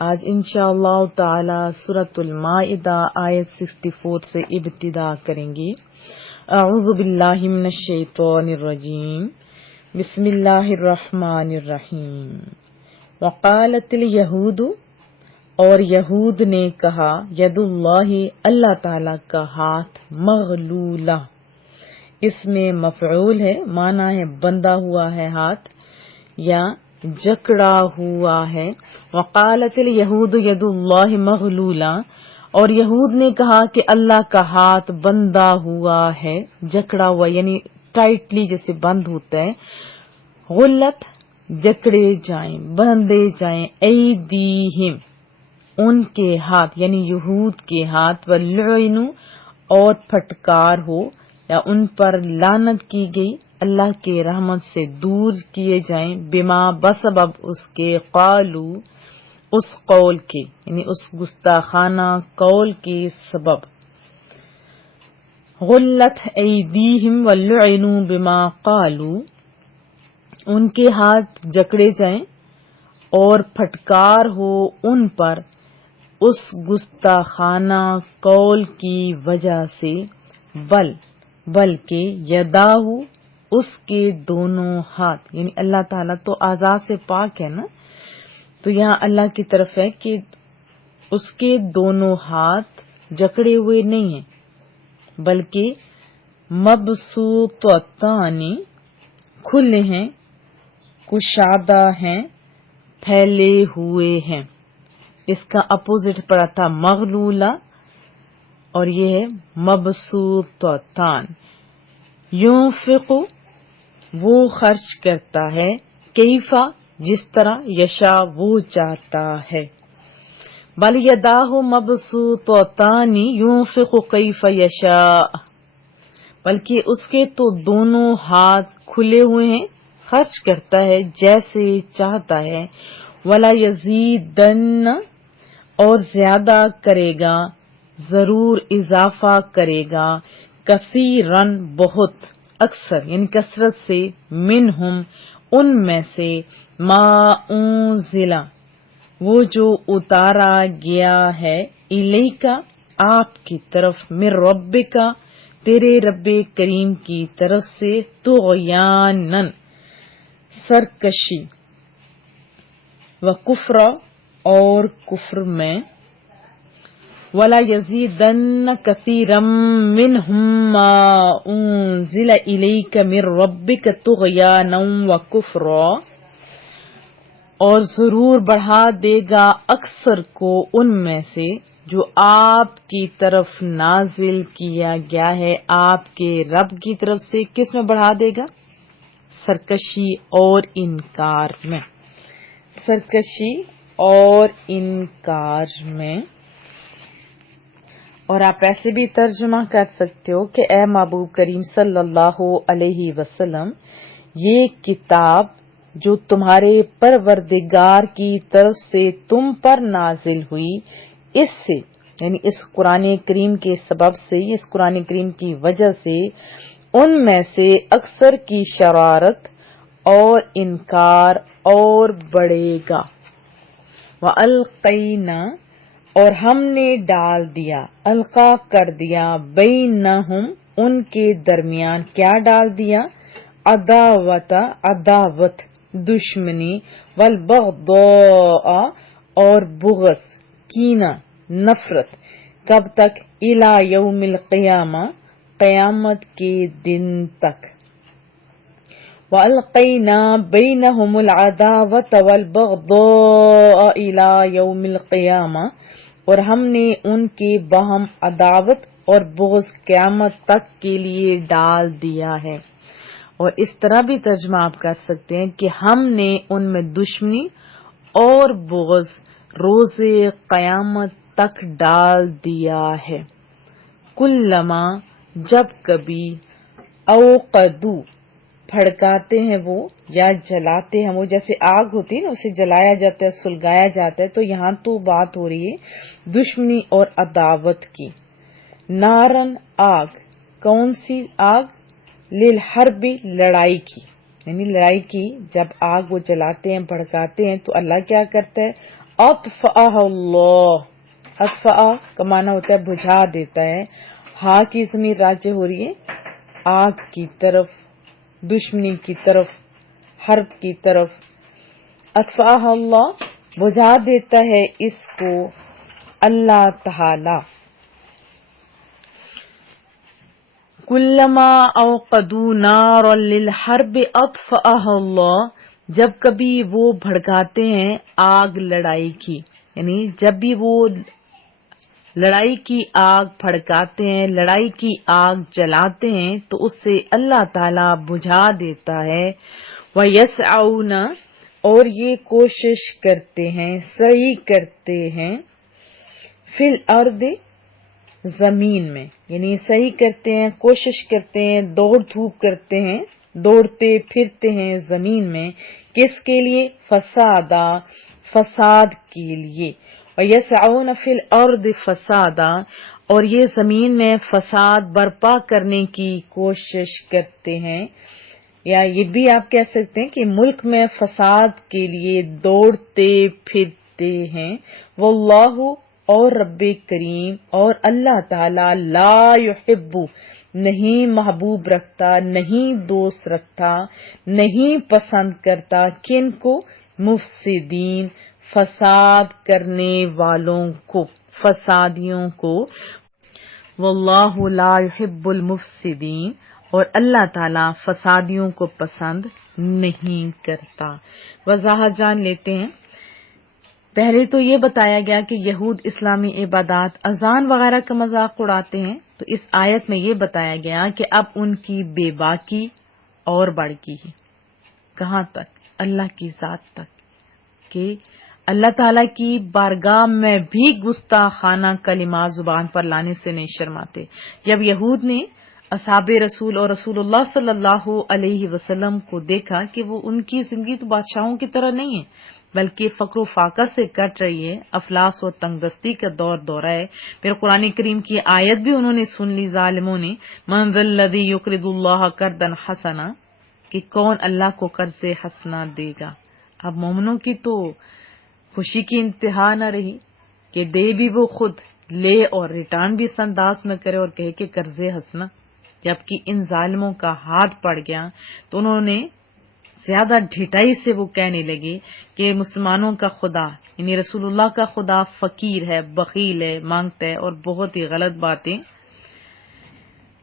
آج انشاءاللہ تعالی سورۃ المائدہ آیت 64 سے ابتدا کریں گے۔ اعوذ باللہ من الشیطان الرجیم، بسم اللہ الرحمن الرحیم۔ وقالت الیہود، اور یہود نے کہا، ید اللہ، اللہ تعالی کا ہاتھ، مغلولہ، اس میں مفعول ہے، معنی ہے بندھا ہوا ہے ہاتھ یا جکڑا ہوا ہے۔ وقالت الیہود ید اللہ مغلولہ، اور یہود نے کہا کہ اللہ کا ہاتھ بندھا ہوا ہے، جکڑا ہوا یعنی ٹائٹلی جیسے بند ہوتا ہے۔ غلت، جکڑے جائیں، بندھے جائیں، ایدیہم، ان کے ہاتھ یعنی یہود کے ہاتھ، واللعنوا، اور پھٹکار ہو یا ان پر لعنت کی گئی، اللہ کے رحمت سے دور کیے جائیں، بما، بسبب اس کے، قالو، اس قول کے یعنی اس گستاخانہ قول کے سبب۔ غلت ایدیہم واللعنوا بما قالو، ان کے ہاتھ جکڑے جائیں اور پھٹکار ہو ان پر اس گستاخانہ قول کی وجہ سے، بلکہ یداہ، اس کے دونوں ہاتھ، یعنی اللہ تعالیٰ تو آزاد سے پاک ہے نا، تو یہاں اللہ کی طرف ہے کہ اس کے دونوں ہاتھ جکڑے ہوئے نہیں ہیں بلکہ مبسوطتان، کھلے ہیں، کشادہ ہیں، پھیلے ہوئے ہیں۔ اس کا اپوزٹ پڑا تھا مغلولہ، اور یہ ہے مبسوطتان۔ ينفق، وہ خرچ کرتا ہے، کیفا، جس طرح، یشا، وہ چاہتا ہے۔ بل یداہ مبسوطتان ينفق کیف یشاء، بلکہ اس کے تو دونوں ہاتھ کھلے ہوئے ہیں، خرچ کرتا ہے جیسے چاہتا ہے۔ ولا یزیدن، اور زیادہ کرے گا، ضرور اضافہ کرے گا، کثیرن، بہت، اکثر یعنی کثرت سے، منہم، ان میں سے، ما انزل، وہ جو اتارا گیا ہے، الیکا، آپ کی طرف، من ربک، تیرے رب کریم کی طرف سے، طغیانن، سرکشی، وکفر، اور کفر میں۔ ولا یزیدن کثیرا منہم ما انزل الیک من ربک طغیانا وکفرا، اور ضرور بڑھا دے گا اکثر کو ان میں سے جو آپ کی طرف نازل کیا گیا ہے، آپ کے رب کی طرف سے، کس میں بڑھا دے گا؟ سرکشی اور انکار میں، سرکشی اور انکار میں۔ اور آپ ایسے بھی ترجمہ کر سکتے ہو کہ اے محبوب کریم صلی اللہ علیہ وسلم، یہ کتاب جو تمہارے پروردگار کی طرف سے تم پر نازل ہوئی، اس سے یعنی اس قرآن کریم کے سبب سے، اس قرآن کریم کی وجہ سے، ان میں سے اکثر کی شرارت اور انکار اور بڑھے گا۔ وَأَلْقَيْنَا، اور ہم نے ڈال دیا، القا کر دیا، بینہم، ان کے درمیان، کیا ڈال دیا؟ عداوت، دشمنی، والبغضاء، اور بغض، کینہ، نفرت، کب تک؟ الی یوم القیامہ، قیامت کے دن تک۔ وَأَلْقَيْنَا بَيْنَهُمُ الْعَدَاوَةَ وَالْبَغْضَاءَ إِلَى يَوْمِ الْقِيَامَةِ، اور ہم نے ان کے باہم عداوت اور بغض قیامت تک کے لیے ڈال دیا ہے۔ اور اس طرح بھی ترجمہ آپ کر سکتے ہیں کہ ہم نے ان میں دشمنی اور بغض روز قیامت تک ڈال دیا ہے۔ کلما، جب کبھی، اوقدو، بھڑکاتے ہیں وہ یا جلاتے ہیں وہ، جیسے آگ ہوتی ہے نا، اسے جلایا جاتا ہے، سلگایا جاتا ہے، تو یہاں تو بات ہو رہی ہے دشمنی اور عداوت کی۔ نارن، آگ، کون سی آگ؟ للحرب، لڑائی کی، یعنی لڑائی کی جب آگ وہ جلاتے ہیں، بھڑکاتے ہیں، تو اللہ کیا کرتا ہے؟ اطفأہ اللہ، اطفأ کا معنی ہوتا ہے بجھا دیتا ہے. ہا کی ضمیر راجع ہو رہی ہے آگ کی طرف، دشمنی کی طرف، حرب کی طرف. اطفأہ اللہ بجھا دیتا ہے اس کو اللہ تعالی. کلما اوقدوا نارا للحرب اطفأہ اللہ، جب کبھی وہ بھڑکاتے ہیں آگ لڑائی کی، یعنی جب بھی وہ لڑائی کی آگ بھڑکاتے ہیں، لڑائی کی آگ جلاتے ہیں تو اس سے اللہ تعالی بجھا دیتا ہے. وَيَسْعَوْنَ اور یہ کوشش کرتے ہیں، سعی کرتے ہیں، فی الارض زمین میں، یعنی صحیح کرتے ہیں، کوشش کرتے ہیں، دوڑ دھوپ کرتے ہیں، دوڑتے پھرتے ہیں زمین میں. کس کے لیے؟ فسادا، فساد کے لیے. وَيَسْعَوْنَ فِي الْأَرْضِ فسادا، اور یہ زمین میں فساد برپا کرنے کی کوشش کرتے ہیں. یا یہ بھی آپ کہہ سکتے ہیں کہ ملک میں فساد کے لیے دوڑتے پھرتے ہیں. واللہ اور رب کریم اور اللہ تعالی لا یحب نہیں محبوب رکھتا، نہیں دوست رکھتا، نہیں پسند کرتا کن کو؟ مفسدین، فساد کرنے والوں کو، فسادیوں کو. واللہ لا یحب المفسدین اور اللہ تعالی فسادیوں کو پسند نہیں کرتا. وضاحت جان لیتے ہیں. پہلے تو یہ بتایا گیا کہ یہود اسلامی عبادات، اذان وغیرہ کا مذاق اڑاتے ہیں، تو اس آیت میں یہ بتایا گیا کہ اب ان کی بے باکی اور بڑھ گئی ہے. کہاں تک؟ اللہ کی ذات تک، کہ اللہ تعالیٰ کی بارگاہ میں بھی گستاخانہ کلمات زبان پر لانے سے نہیں شرماتے. جب یہود نے اصحاب رسول اور رسول اللہ صلی اللہ علیہ وسلم کو دیکھا کہ وہ ان کی زندگی تو بادشاہوں کی طرح نہیں ہے بلکہ فقر و فاقہ سے کٹ رہی ہے، افلاس اور تنگ دستی کا دورہ ہے، پھر قرآن کریم کی آیت بھی انہوں نے سن لی ظالموں نے، من ذا الذی یقرض اللہ قرضا حسنا، کہ کون اللہ کو قرض حسنا دے گا. اب مومنوں کی تو خوشی کی انتہا نہ رہی کہ دے بھی وہ خود، لے اور ریٹرن بھی اس انداز میں کرے اور کہے کہ قرض حسنا. جبکہ ان ظالموں کا ہاتھ پڑ گیا تو انہوں نے زیادہ ڈھٹائی سے وہ کہنے لگے کہ مسلمانوں کا خدا یعنی رسول اللہ کا خدا فقیر ہے، بخیل ہے، مانگتا ہے، اور بہت ہی غلط باتیں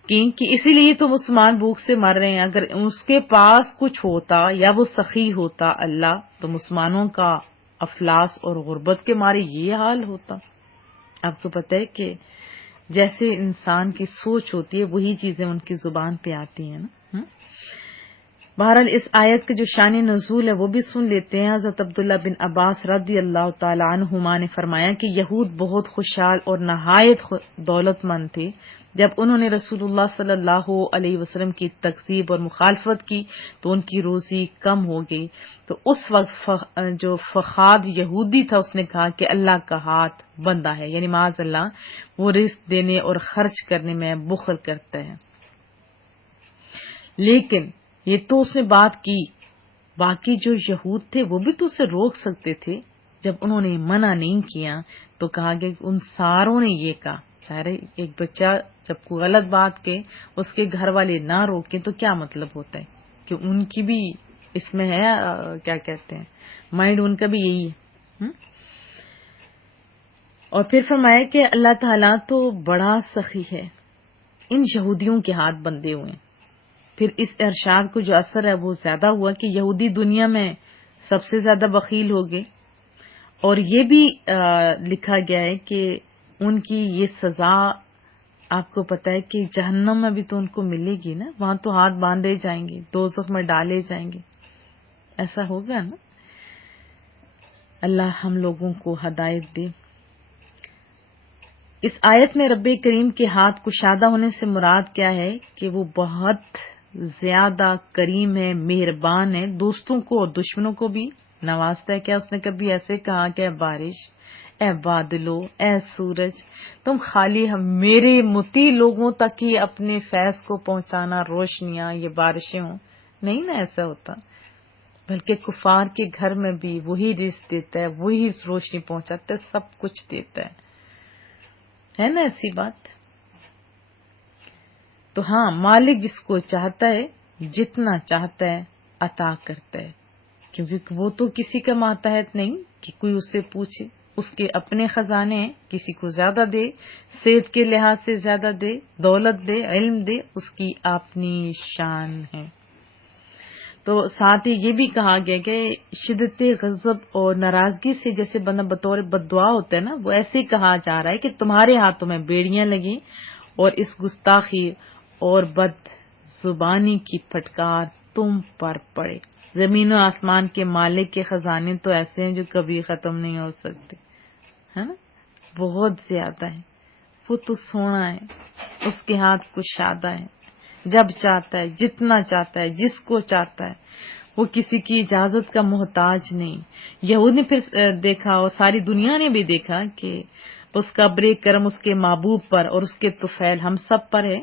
کہ اسی لیے تو مسلمان بھوک سے مر رہے ہیں. اگر اس کے پاس کچھ ہوتا یا وہ سخی ہوتا اللہ تو مسلمانوں کا افلاس اور غربت کے مارے یہ حال ہوتا. آپ کو پتہ ہے کہ جیسے انسان کی سوچ ہوتی ہے وہی چیزیں ان کی زبان پہ آتی ہیں نا. بہرحال اس آیت کے جو شان نزول ہے وہ بھی سن لیتے ہیں. حضرت عبداللہ بن عباس رضی اللہ تعالی عنہما نے فرمایا کہ یہود بہت خوشحال اور نہایت دولت مند تھے. جب انہوں نے رسول اللہ صلی اللہ علیہ وسلم کی تکذیب اور مخالفت کی تو ان کی روزی کم ہو گئی. تو اس وقت جو فخاد یہودی تھا اس نے کہا کہ اللہ کا ہاتھ بندہ ہے، یعنی معاذ اللہ وہ رزق دینے اور خرچ کرنے میں بخل کرتا ہے. لیکن یہ تو اس نے بات کی، باقی جو یہود تھے وہ بھی تو اسے روک سکتے تھے. جب انہوں نے منع نہیں کیا تو کہا کہ ان ساروں نے یہ کہا. سارے ایک بچہ جب کوئی غلط بات کہ اس کے گھر والے نہ روکیں تو کیا مطلب ہوتا ہے کہ ان کی بھی اس میں ہے کیا کہتے ہیں مائنڈ ان کا بھی یہی ہے. اور پھر فرمایا کہ اللہ تعالیٰ تو بڑا سخی ہے، ان یہودیوں کے ہاتھ بندھے ہوئے ہیں. پھر اس ارشاد کو جو اثر ہے وہ زیادہ ہوا کہ یہودی دنیا میں سب سے زیادہ بخیل ہو گئے. اور یہ بھی لکھا گیا ہے کہ ان کی یہ سزا آپ کو پتہ ہے کہ جہنم میں بھی تو ان کو ملے گی نا، وہاں تو ہاتھ باندھے جائیں گے، دوزخ میں ڈالے جائیں گے. ایسا ہوگا نا. اللہ ہم لوگوں کو ہدایت دے. اس آیت میں رب کریم کے ہاتھ کشادہ ہونے سے مراد کیا ہے کہ وہ بہت زیادہ کریم ہے، مہربان ہے، دوستوں کو اور دشمنوں کو بھی نوازتا ہے. کیا اس نے کبھی ایسے کہا کہ اے بارش، اے بادلو، اے سورج، تم خالی میرے مطیع لوگوں تک ہی اپنے فیض کو پہنچانا، روشنیاں، یہ بارشیں ہوں؟ نہیں نا ایسا ہوتا. بلکہ کفار کے گھر میں بھی وہی رزق دیتا ہے، وہی روشنی پہنچاتا ہے، سب کچھ دیتا ہے نا ایسی بات؟ تو ہاں، مالک جس کو چاہتا ہے جتنا چاہتا ہے عطا کرتا ہے، کیونکہ وہ تو کسی کا ماتحت نہیں کہ کوئی اس سے پوچھے. اس کے اپنے خزانے ہیں، کسی کو زیادہ دے، صحت کے لحاظ سے زیادہ دے، دولت دے، علم دے، اس کی اپنی شان ہے. تو ساتھ ہی یہ بھی کہا گیا کہ شدت غضب اور ناراضگی سے جیسے بندہ بطور بد دعا ہوتا ہے نا، وہ ایسے ہی کہا جا رہا ہے کہ تمہارے ہاتھوں میں بیڑیاں لگیں اور اس گستاخی اور بد زبانی کی پھٹکار تم پر پڑے. زمین و آسمان کے مالک کے خزانے تو ایسے ہیں جو کبھی ختم نہیں ہو سکتے، ہے نا؟ بہت زیادہ ہے. وہ تو سونا ہے، اس کے ہاتھ کشادہ ہے، جب چاہتا ہے، جتنا چاہتا ہے، جس کو چاہتا ہے. وہ کسی کی اجازت کا محتاج نہیں. یہود نے پھر دیکھا اور ساری دنیا نے بھی دیکھا کہ اس کا بڑے کرم اس کے محبوب پر اور اس کے طفیل ہم سب پر ہے.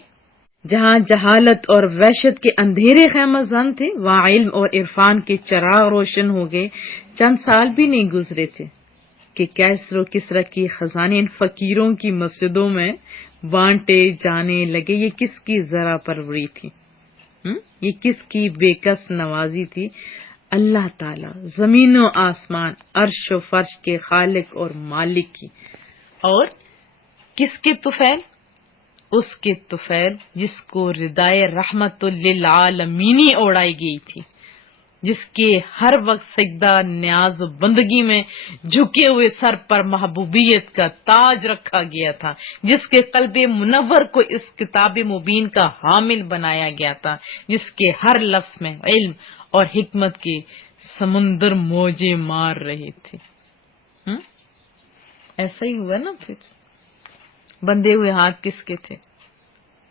جہاں جہالت اور وحشت کے اندھیرے خیمہ تھے، وہاں علم اور عرفان کے چراغ روشن ہو گئے. چند سال بھی نہیں گزرے تھے کہ کیسر و کسرا کی خزانے ان فقیروں کی مسجدوں میں بانٹے جانے لگے. یہ کس کی ذرا پروری تھی؟ یہ کس کی بے کس نوازی تھی؟ اللہ تعالی زمین و آسمان، عرش و فرش کے خالق اور مالک کی. اور کس کے طفیل؟ اس کے طفیل جس کو ردائے رحمت للعالمینی اوڑائی گئی تھی، جس کے ہر وقت سجدہ نیاز و بندگی میں جھکے ہوئے سر پر محبوبیت کا تاج رکھا گیا تھا، جس کے قلب منور کو اس کتاب مبین کا حامل بنایا گیا تھا، جس کے ہر لفظ میں علم اور حکمت کے سمندر موجیں مار رہے تھے. ایسا ہی ہوا نا. پھر بندے ہوئے ہاتھ کس کے تھے؟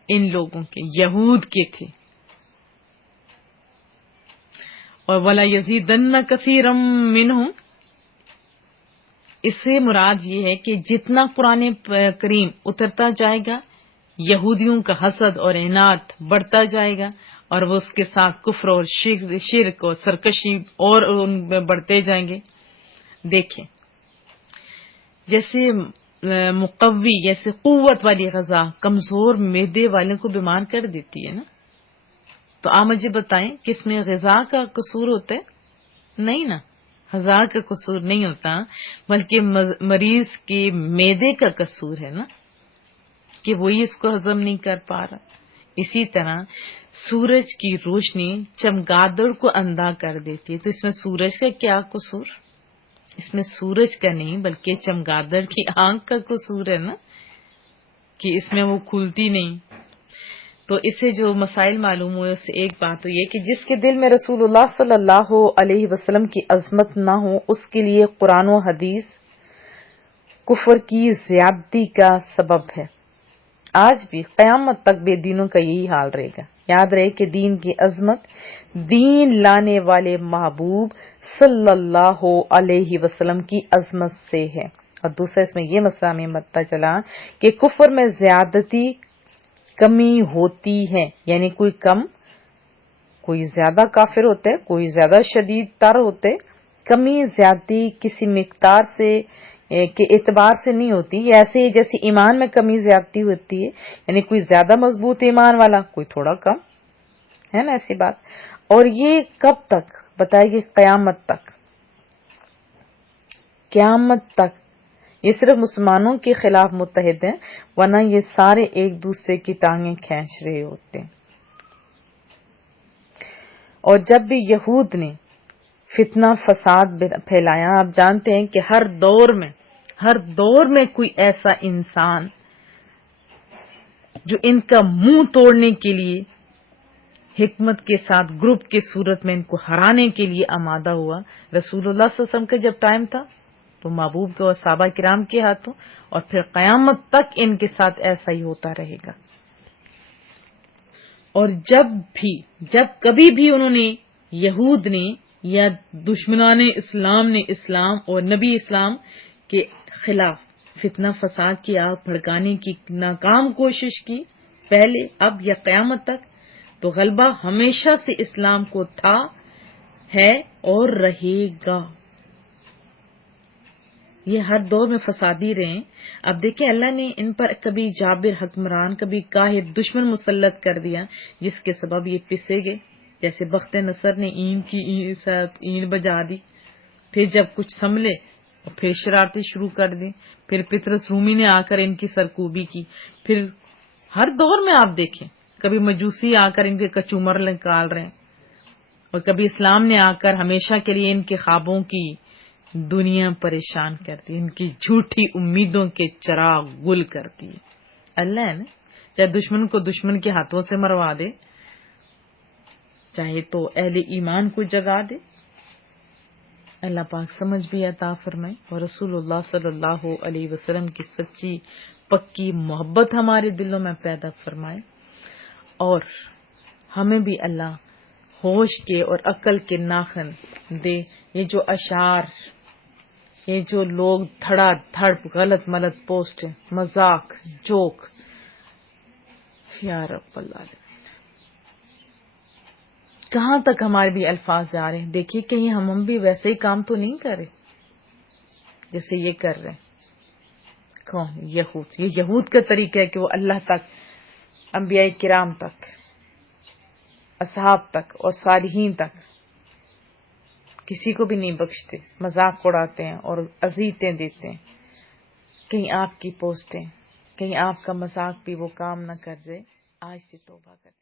ان لوگوں کے، یہود کے تھے. اور وَلَا يَزِيدَنَّ كَثِيرًا مِّنْهُمْ، اس سے مراد یہ ہے کہ جتنا قرآن کریم اترتا جائے گا یہودیوں کا حسد اور عناد بڑھتا جائے گا، اور وہ اس کے ساتھ کفر اور شرک اور سرکشی اور ان میں بڑھتے جائیں گے. دیکھیں، جیسے مقوی، جیسے قوت والی غذا کمزور معدے والوں کو بیمار کر دیتی ہے نا. تو آپ مجھے بتائیں کہ اس میں غذا کا قصور ہوتا ہے؟ نہیں نا، غذا کا قصور نہیں ہوتا، بلکہ مریض کے معدے کا قصور ہے نا، کہ وہی اس کو ہضم نہیں کر پا رہا. اسی طرح سورج کی روشنی چمگادڑ کو اندھا کر دیتی ہے. تو اس میں سورج کا کیا قصور؟ اس میں سورج کا نہیں بلکہ چمگادڑ کی آنکھ کا قصور ہے نا، کہ اس میں وہ کھلتی نہیں. تو اس سے جو مسائل معلوم ہوئے اس سے ایک بات تو یہ کہ جس کے دل میں رسول اللہ صلی اللہ علیہ وسلم کی عظمت نہ ہو، اس کے لیے قرآن و حدیث کفر کی زیادتی کا سبب ہے. آج بھی قیامت تک بے دینوں کا یہی حال رہے گا. یاد رہے کہ دین کی عظمت دین لانے والے محبوب صلی اللہ علیہ وسلم کی عظمت سے ہے. اور دوسرا اس میں یہ مسئلہ ہمیں پتہ چلا کہ کفر میں زیادتی کمی ہوتی ہے، یعنی کوئی زیادہ کافر ہوتے، کوئی زیادہ شدید تر ہوتے. کمی زیادتی کسی مقدار سے کے اعتبار سے نہیں ہوتی. یہ ایسے ہی جیسے ایمان میں کمی زیادتی ہوتی ہے، یعنی کوئی زیادہ مضبوط ایمان والا، کوئی تھوڑا کم، ہے نا ایسی بات. اور یہ کب تک بتائے گی؟ قیامت تک. قیامت تک یہ صرف مسلمانوں کے خلاف متحد ہیں، ورنہ یہ سارے ایک دوسرے کی ٹانگیں کھینچ رہے ہوتے ہیں. اور جب بھی یہود نے فتنہ فساد پھیلایا، آپ جانتے ہیں کہ ہر دور میں کوئی ایسا انسان جو ان کا منہ توڑنے کے لیے حکمت کے ساتھ گروپ کے صورت میں ان کو ہرانے کے لیے آمادہ ہوا. رسول اللہ صلی اللہ علیہ وسلم کا جب ٹائم تھا تو محبوب کے اور صحابہ کرام کے ہاتھوں، اور پھر قیامت تک ان کے ساتھ ایسا ہی ہوتا رہے گا. اور جب کبھی بھی انہوں نے، یہود نے یا دشمنان اسلام نے اسلام اور نبی اسلام کے خلاف فتنہ فساد کی آگ بھڑکانے کی ناکام کوشش کی، پہلے، اب یا قیامت تک، تو غلبہ ہمیشہ سے اسلام کو تھا، ہے اور رہے گا. یہ ہر دور میں فسادی رہے ہیں. اب دیکھیں اللہ نے ان پر کبھی جابر حکمران، کبھی قاہر دشمن مسلط کر دیا جس کے سبب یہ پسے گئے. جیسے بخت نصر نے اینٹ بجا دی، پھر جب کچھ سنبھلے اور پھر شرارتیں شروع کر دی. پھر پطرس رومی نے آ کر ان کی سرکوبی کی. پھر ہر دور میں آپ دیکھیں کبھی مجوسی آ کر ان کے کچومر نکال رہے ہیں، اور کبھی اسلام نے آ کر ہمیشہ کے لیے ان کے خوابوں کی دنیا پریشان کرتی، ان کی جھوٹی امیدوں کے چراغ گل کرتی. اللہ ہے نا، چاہے دشمن کو دشمن کے ہاتھوں سے مروا دے، چاہے تو اہل ایمان کو جگا دے. اللہ پاک سمجھ بھی عطا فرمائے اور رسول اللہ صلی اللہ علیہ وسلم کی سچی پکی محبت ہمارے دلوں میں پیدا فرمائے، اور ہمیں بھی اللہ ہوش کے اور عقل کے ناخن دے. یہ جو اشعار، یہ جو لوگ دھڑا دھڑ غلط ملت پوسٹ، مذاق، جوک، یا رب اللہ، کہاں تک ہمارے بھی الفاظ جا رہے ہیں. دیکھیے کہیں ہم بھی ویسے ہی کام تو نہیں کر رہے جیسے یہ کر رہے ہیں. کون؟ یہود. یہ یہود کا طریقہ ہے کہ وہ اللہ تک، انبیاء کرام تک، اصحاب تک اور صالحین تک کسی کو بھی نہیں بخشتے، مذاق اڑاتے ہیں اور اذیتیں دیتے ہیں. کہیں آپ کی پوسٹیں، کہیں آپ کا مذاق بھی وہ کام نہ کر جائے. آج سے توبہ کرتے